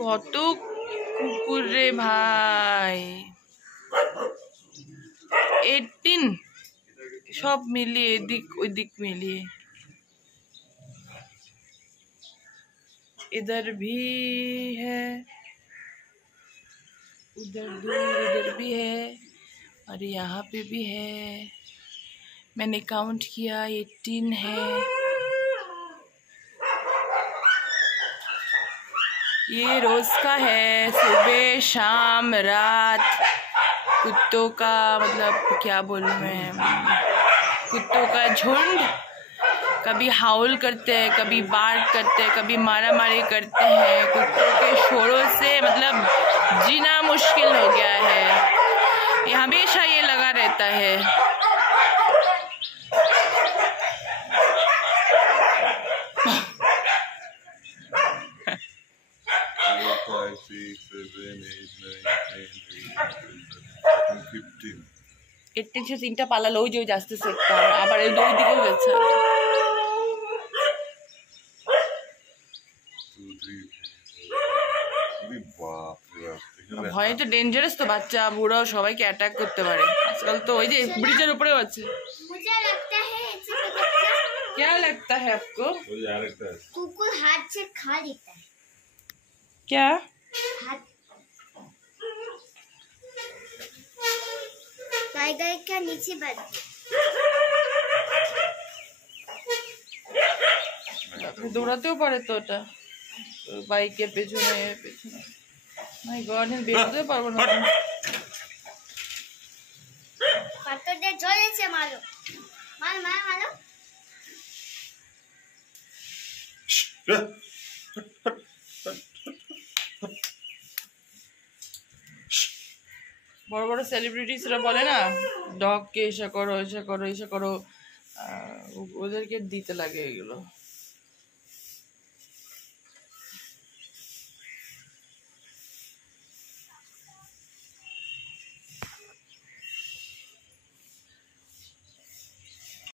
কত কুকুর রে ভাই, 18 सब मिलिए एदिक ओदिक मिलिए। इधर भी है, उधर दूर उधर भी है और यहाँ पे भी है। मैंने काउंट किया 18 है। ये रोज का है, सुबह शाम रात कुत्तों का, मतलब क्या बोलूं मैं, कुत्तों का झुंड। कभी हाउल करते हैं, कभी बार्क करते हैं, कभी मारा मारी करते हैं। कुत्तों के शोरों से मतलब जीना मुश्किल हो गया है। ये हमेशा ये लगा रहता है। 18 से 3টা পালালো, ওই যে আসতেছে একটা, আবার এই দুই দিকেও গেছে। ভয় তো ডেঞ্জারাস তো, বাচ্চা বুড়াও সবাইকে অ্যাটাক করতে পারে আজকাল তো। ওই যে ব্রিজের উপরেও আছে। क्या लगता है आपको? कुकुर हाथ से खा लेता है। क्या? टाइगर का नीचे बैठ দৌড়াতেও পারে তো ওটা, বাইকের পেছনে পেছনে। মাই গড, আমি বেরোতে পারবো না। পাথর দিয়ে জ্বলেছে, মারো মারো মারো মারো। বড় বড় সেলিব্রিটিসরা বলে না, ডগকে এসে করো এসে করো এসে করো, ওদেরকে দিতে লাগে এগুলো।